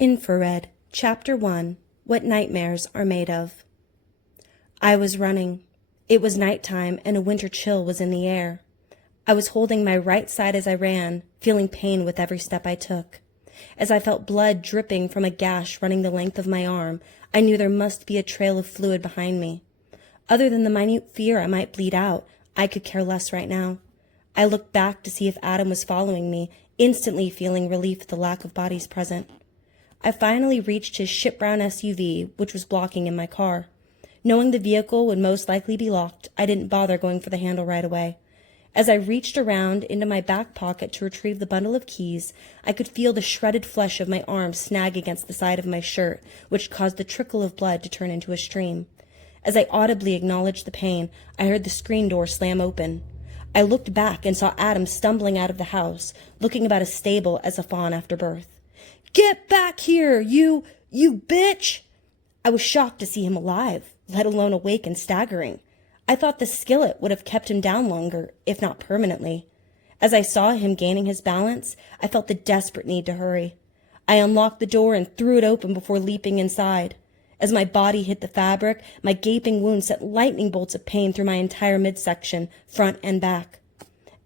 InfraRed, Chapter 1, What Nightmares Are Made Of. I was running. It was nighttime and a winter chill was in the air. I was holding my right side as I ran, feeling pain with every step I took. As I felt blood dripping from a gash running the length of my arm, I knew there must be a trail of fluid behind me. Other than the minute fear I might bleed out, I could care less right now. I looked back to see if Adam was following me, instantly feeling relief at the lack of bodies present. I finally reached his ship-brown SUV, which was blocking in my car. Knowing the vehicle would most likely be locked, I didn't bother going for the handle right away. As I reached around into my back pocket to retrieve the bundle of keys, I could feel the shredded flesh of my arm snag against the side of my shirt, which caused the trickle of blood to turn into a stream. As I audibly acknowledged the pain, I heard the screen door slam open. I looked back and saw Adam stumbling out of the house, looking about as stable as a fawn after birth. "Get back here, you bitch!" I was shocked to see him alive, let alone awake and staggering. I thought the skillet would have kept him down longer, if not permanently. As I saw him gaining his balance, I felt the desperate need to hurry. I unlocked the door and threw it open before leaping inside. As my body hit the fabric, my gaping wound sent lightning bolts of pain through my entire midsection, front and back.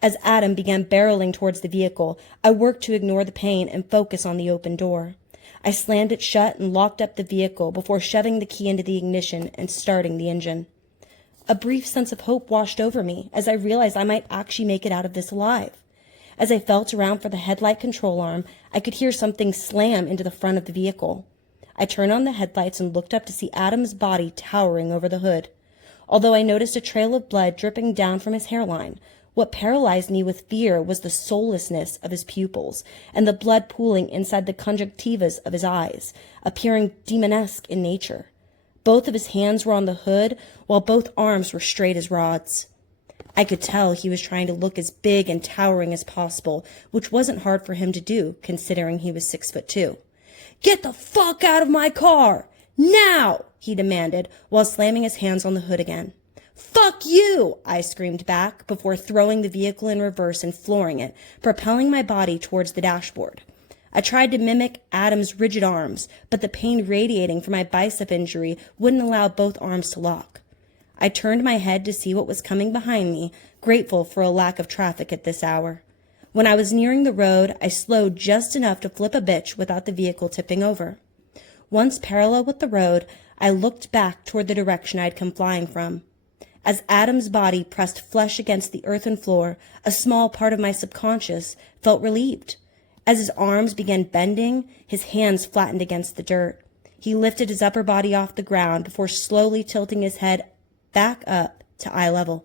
As Adam began barreling towards the vehicle, I worked to ignore the pain and focus on the open door. I slammed it shut and locked up the vehicle before shoving the key into the ignition and starting the engine. A brief sense of hope washed over me as I realized I might actually make it out of this alive. As I felt around for the headlight control arm, I could hear something slam into the front of the vehicle. I turned on the headlights and looked up to see Adam's body towering over the hood. Although I noticed a trail of blood dripping down from his hairline, what paralyzed me with fear was the soullessness of his pupils and the blood pooling inside the conjunctivas of his eyes, appearing demonesque in nature. Both of his hands were on the hood, while both arms were straight as rods. I could tell he was trying to look as big and towering as possible, which wasn't hard for him to do, considering he was 6'2". "Get the fuck out of my car! Now!" he demanded, while slamming his hands on the hood again. "Fuck you!" I screamed back before throwing the vehicle in reverse and flooring it, propelling my body towards the dashboard. I tried to mimic Adam's rigid arms, but the pain radiating from my bicep injury wouldn't allow both arms to lock. I turned my head to see what was coming behind me, grateful for a lack of traffic at this hour. When I was nearing the road, I slowed just enough to flip a bitch without the vehicle tipping over. Once parallel with the road, I looked back toward the direction I'd come flying from. As Adam's body pressed flesh against the earthen floor, a small part of my subconscious felt relieved. As his arms began bending, his hands flattened against the dirt. He lifted his upper body off the ground before slowly tilting his head back up to eye level.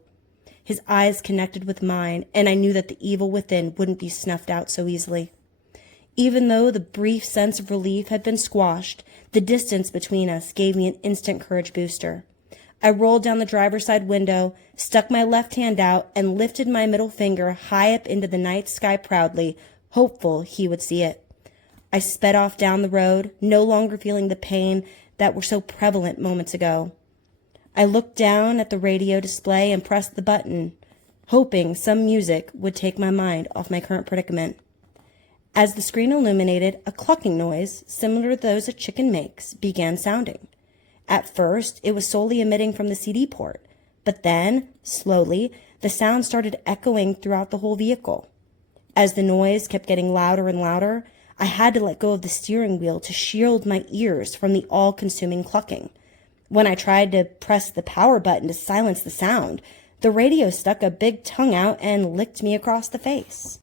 His eyes connected with mine, and I knew that the evil within wouldn't be snuffed out so easily. Even though the brief sense of relief had been squashed, the distance between us gave me an instant courage booster. I rolled down the driver's side window, stuck my left hand out, and lifted my middle finger high up into the night sky proudly, hopeful he would see it. I sped off down the road, no longer feeling the pain that were so prevalent moments ago. I looked down at the radio display and pressed the button, hoping some music would take my mind off my current predicament. As the screen illuminated, a clucking noise, similar to those a chicken makes, began sounding. At first, it was solely emitting from the CD port, but then, slowly, the sound started echoing throughout the whole vehicle. As the noise kept getting louder and louder, I had to let go of the steering wheel to shield my ears from the all-consuming clucking. When I tried to press the power button to silence the sound, the radio stuck a big tongue out and licked me across the face.